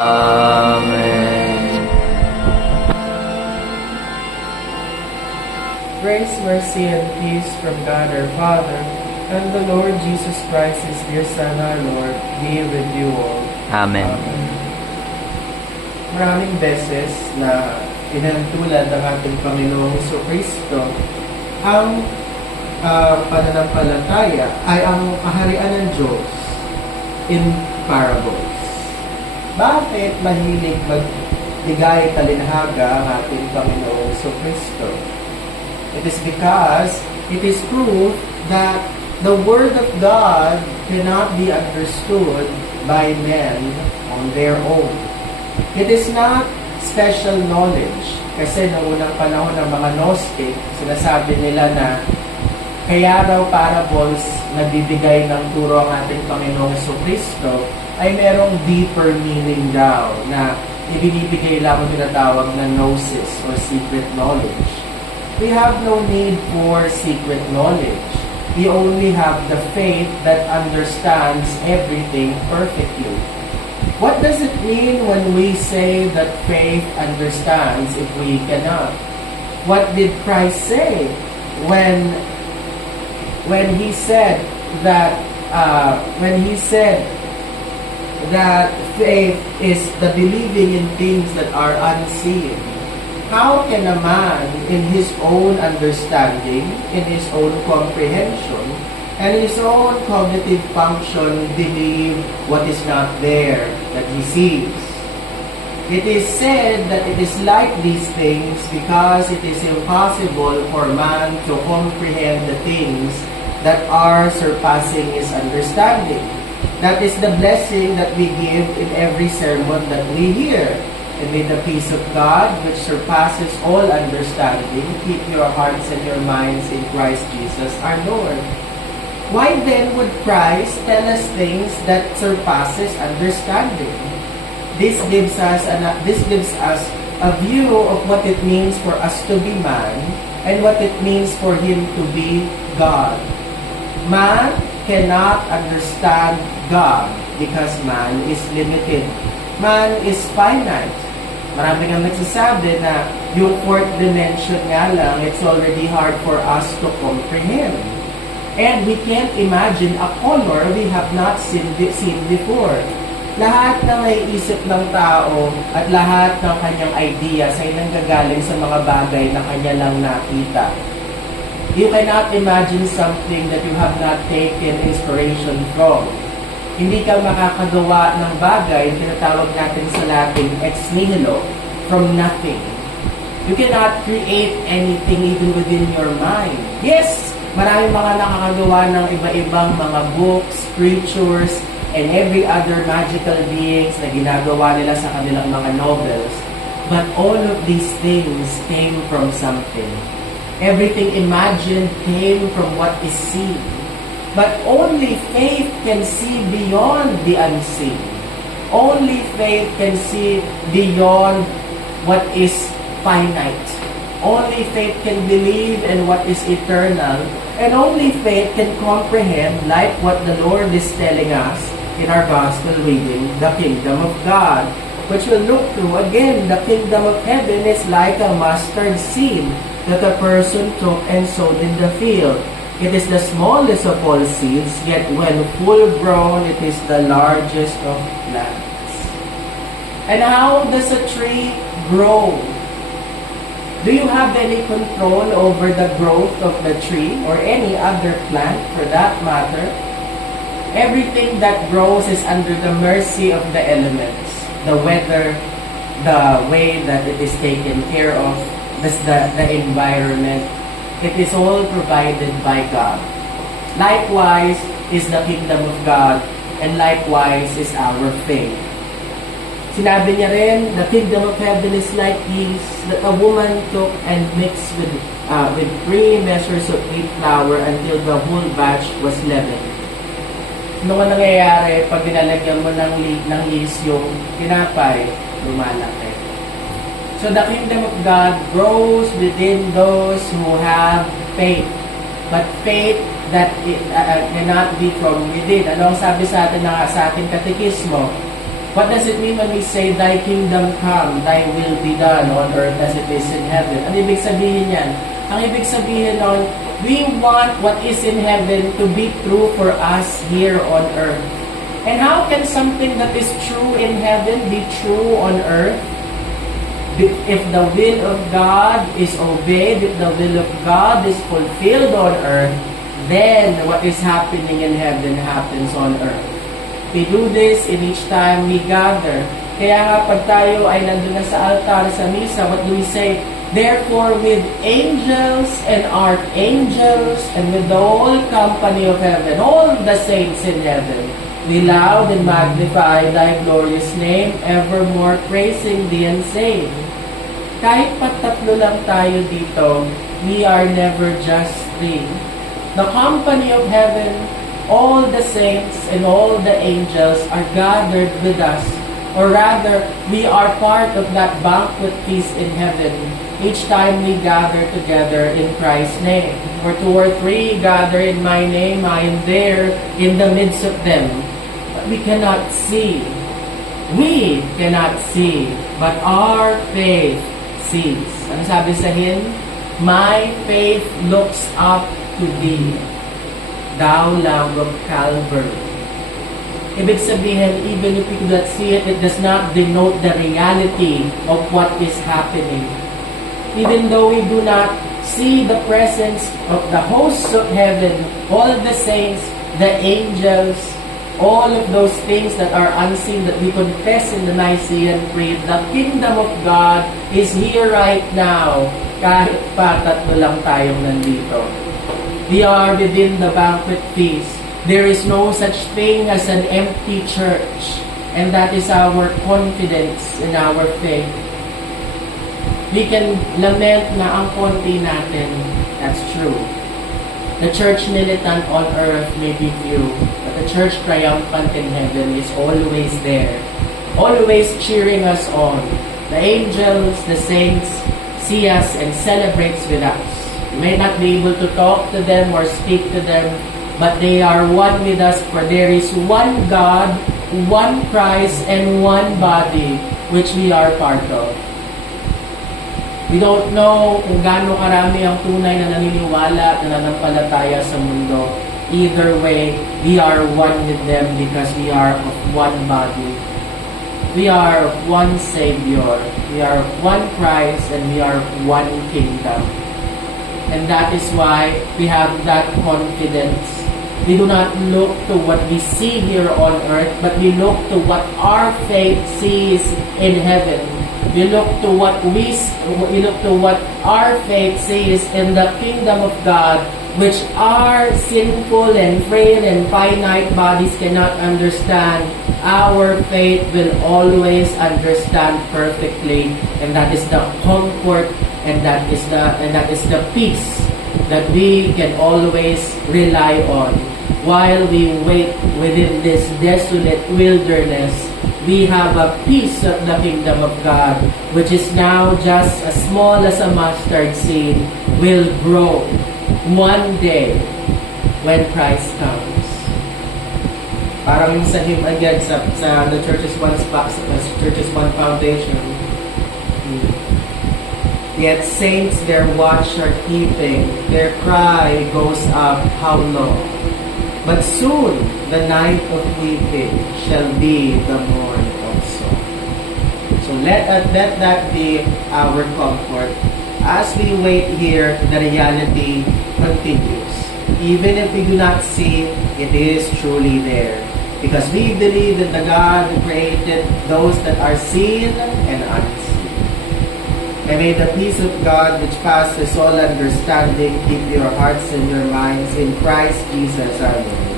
Amen. Grace, mercy, and peace from God our Father and the Lord Jesus Christ, His dear Son, our Lord, be with you all. Amen. Maraming beses na inantulad ng ating Panginoong Kristo ang pananampalataya ay ang kaharian ng Diyos in parables. Bakit mahilig magbigay talinhaga ang ating Panginoong Kristo? It is because it is proof that the Word of God cannot be understood by men on their own. It is not special knowledge. Kasi noong unang panahon ng mga Gnostic, sinasabi nila na kaya raw parables na bibigay ng turo ang ating Panginoong Kristo ay merong deeper meaning daw na ibinibigay lang ang tinatawag na gnosis or secret knowledge. We have no need for secret knowledge. We only have the faith that understands everything perfectly. What does it mean when we say that faith understands if we cannot? What did Christ say when he said that faith is the believing in things that are unseen? How can a man, in his own understanding, in his own comprehension, and his own cognitive function believe what is not there that he sees? It is said that it is like these things because it is impossible for man to comprehend the things that are surpassing his understanding. That is the blessing that we give in every sermon that we hear. And may the peace of God, which surpasses all understanding, keep your hearts and your minds in Christ Jesus our Lord. Why then would Christ tell us things that surpasses understanding? This gives us a view of what it means for us to be man and what it means for Him to be God. Man cannot understand God because man is limited. Man is finite. Marami nga nagsasabi na yung fourth dimension nga lang, it's already hard for us to comprehend. And we can't imagine a color we have not seen before. Lahat ng naiisip ng tao at lahat ng kanyang ideas ay nanggagaling sa mga bagay na kanya lang nakita. You cannot imagine something that you have not taken inspiration from. Hindi ka makakagawa ng bagay, tinatawag natin sa Latin, ex nihilo, from nothing. You cannot create anything even within your mind. Yes, maraming mga nakakagawa ng iba-ibang mga books, creatures, and every other magical beings na ginagawa nila sa kanilang mga novels. But all of these things came from something. Everything imagined came from what is seen. But only faith can see beyond the unseen. Only faith can see beyond what is finite. Only faith can believe in what is eternal. And only faith can comprehend, like what the Lord is telling us in our gospel reading, the kingdom of God. Which we'll look through again, the kingdom of heaven is like a mustard seed that a person took and sowed in the field. It is the smallest of all seeds, yet when full grown, it is the largest of plants. And how does a tree grow? Do you have any control over the growth of the tree or any other plant for that matter? Everything that grows is under the mercy of the elements, the weather, the way that it is taken care of, the environment. It is all provided by God. Likewise is the kingdom of God, and likewise is our faith. Sinabi niya rin, the kingdom of heaven is like yeast that a woman took and mixed with 3 measures of wheat flour until the whole batch was leavened. Ano nga nangyayari pag dinalagyan mo ng yeast yung tinapay, lumalaki. So the kingdom of God grows within those who have faith. But faith that cannot be from within. Ano ang sabi sa atin sa ating katekismo? What does it mean when we say, Thy kingdom come, Thy will be done on earth as it is in heaven? Ang ibig sabihin yan? Ang ibig sabihin nun, we want what is in heaven to be true for us here on earth. And how can something that is true in heaven be true on earth? If the will of God is obeyed, if the will of God is fulfilled on earth, then what is happening in heaven happens on earth. We do this in each time we gather. Kaya nga pag tayo ay nandun na sa altar, sa misa, what do we say? Therefore, with angels and archangels and with the whole company of heaven, all the saints in heaven, we loud and magnify Thy glorious name, evermore praising Thee and saying, kahit patatlo lang tayo dito, we are never just three. The company of heaven, all the saints and all the angels are gathered with us. Or rather, we are part of that banquet feast in heaven each time we gather together in Christ's name. For 2 or 3 gather in my name, I am there in the midst of them. But we cannot see. We cannot see, but our faith sees. Ano sabi sa hymn? My faith looks up to Thee, Thou Lamb of Calvary. Ibig sabihin, even if we could not see it, it does not denote the reality of what is happening. Even though we do not see the presence of the hosts of heaven, all of the saints, the angels, all of those things that are unseen that we confess in the Nicene Creed, the kingdom of God is here right now, kahit pa tatlo lang tayong nandito. We are within the banquet feast. There is no such thing as an empty church. And that is our confidence in our faith. We can lament na ang konti natin. That's true. The church militant on earth may be few, but the church triumphant in heaven is always there. Always cheering us on. The angels, the saints, see us and celebrates with us. We may not be able to talk to them or speak to them, but they are one with us, for there is one God, one Christ, and one body, which we are part of. We don't know kung gaano karami ang tunay na naniniwala at nananampalataya sa mundo. Either way, we are one with them because we are of one body. We are of one Savior. We are of one Christ, and we are of one kingdom. And that is why we have that confidence. We do not look to what we see here on earth, but we look to what our faith sees in heaven. We look to what our faith sees in the kingdom of God, which our sinful and frail and finite bodies cannot understand. Our faith will always understand perfectly, and that is the comfort, and that is the peace that we can always rely on. While we wait within this desolate wilderness, we have a piece of the kingdom of God, which is now just as small as a mustard seed, will grow one day when Christ comes. Parang yung sa hymn again sa the Church's One Foundation. Yet saints their watch are keeping, their cry goes up, how long? But soon the night of weeping shall be the morn of song. So let that be our comfort. As we wait here, the reality continues. Even if we do not see, it is truly there. Because we believe in the God who created those that are seen and unseen. And may the peace of God, which passes all understanding, keep your hearts and your minds in Christ Jesus our Lord.